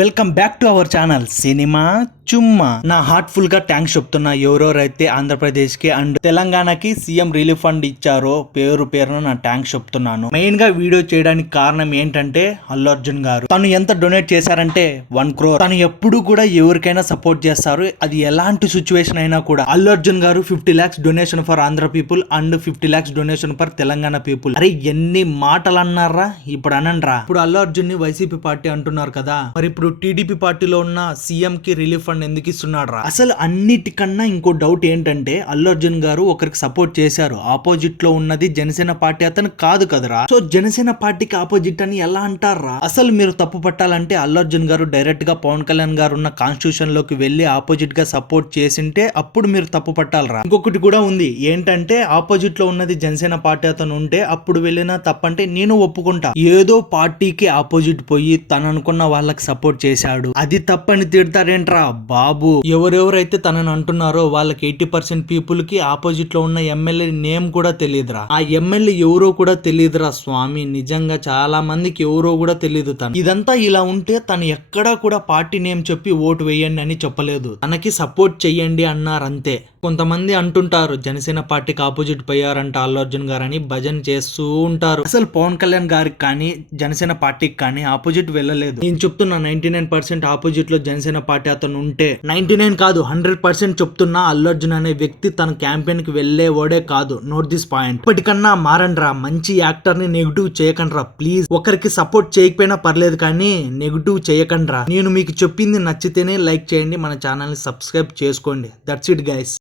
Welcome back to our channel cinema చుమ్మా. నా heartful గా థ్యాంక్స్ చెప్తున్నా ఎవరెవరైతే ఆంధ్రప్రదేశ్ కి అండ్ తెలంగాణకి సీఎం రిలీఫ్ ఫండ్ ఇచ్చారో పేరున నా థ్యాంక్స్ చెప్తున్నాను. మెయిన్ గా వీడియో చేయడానికి కారణం ఏంటంటే అల్లు అర్జున్ గారు తను ఎంత డొనేట్ చేశారంటే 1 crore. తను ఎప్పుడు కూడా ఎవరికైనా సపోర్ట్ చేస్తారు, అది ఎలాంటి సిచ్యువేషన్ అయినా కూడా. అల్లు అర్జున్ గారు 50 lakhs donation for Andhra people and 50 lakhs donation for Telangana people. అరే ఎన్ని మాటలు అన్నారా, ఇప్పుడు అనండ్రా. ఇప్పుడు అల్లు అర్జున్ ని వైసీపీ పార్టీ అంటున్నారు కదా, మరి ఇప్పుడు టీడీపీ పార్టీలో ఉన్న సీఎం కి రిలీఫ్ ఫండ్ ఎందుకు ఇస్తున్నాడు రా? అసలు అన్నిటికన్నా ఇంకో డౌట్ ఏంటంటే అల్లు అర్జున్ గారు ఒకరికి సపోర్ట్ చేశారు, ఆపోజిట్ లో ఉన్నది జనసేన పార్టీ అతను కాదు కదరా. సో జనసేన పార్టీకి ఆపోజిట్ అని ఎలా అంటారా? అసలు మీరు తప్పు పట్టాలంటే అల్లు అర్జున్ గారు డైరెక్ట్ గా పవన్ కళ్యాణ్ గారు ఉన్న కాన్స్టిట్యూషన్ లోకి వెళ్లి ఆపోజిట్ గా సపోర్ట్ చేసింటే అప్పుడు మీరు తప్పు పట్టాలరా. ఇంకొకటి కూడా ఉంది ఏంటంటే ఆపోజిట్ లో ఉన్నది జనసేన పార్టీ అతను ఉంటే అప్పుడు వెళ్ళినా తప్పంటే నేను ఒప్పుకుంటా. ఏదో పార్టీకి ఆపోజిట్ పోయి తను అనుకున్న వాళ్ళకి సపోర్ట్ చేశాడు, అది తప్పని తిడతారేంట్రా బాబు. ఎవరెవరైతే తనని అంటున్నారో వాళ్ళకి 80% పీపుల్ కి ఆపోజిట్ లో ఉన్న ఎమ్మెల్యే నేమ్ కూడా తెలియదురా. ఆ ఎమ్మెల్యే ఎవరో కూడా తెలియదురా స్వామి. నిజంగా చాలా మందికి ఎవరో కూడా తెలియదు. తను ఇదంతా ఇలా ఉంటే తను ఎక్కడా కూడా పార్టీ నేమ్ చెప్పి ఓటు వేయండి అని చెప్పలేదు, తనకి సపోర్ట్ చెయ్యండి అన్నారంతే. కొంతమంది అంటుంటారు జనసేన పార్టీకి ఆపోజిట్ పోయారంట అల్లు అర్జున్ గారు అని భజన చేస్తూ ఉంటారు. అసలు పవన్ కళ్యాణ్ గారికి కానీ జనసేన పార్టీకి కానీ ఆపోజిట్ వెళ్ళలేదు. నేను చెప్తున్నా 99% ఆపోజిట్ లో జనసేన పార్టీ అతను ఉంటే 99 కాదు 100% చెప్తున్నా అల్లు అర్జున్ అనే వ్యక్తి తన క్యాంపెయిన్ కి వెళ్లేవాడే కాదు. Note this point. ఇప్పటికన్నా మారండ్రా, మంచి యాక్టర్ ని నెగిటివ్ చేయకండ్రా ప్లీజ్. ఒకరికి సపోర్ట్ చేయకపోయినా పర్లేదు కానీ నెగిటివ్ చేయకండ్రా. నేను మీకు చెప్పింది నచ్చితేనే లైక్ చేయండి, మన ఛానల్ ని సబ్స్క్రైబ్ చేసుకోండి. That's it guys.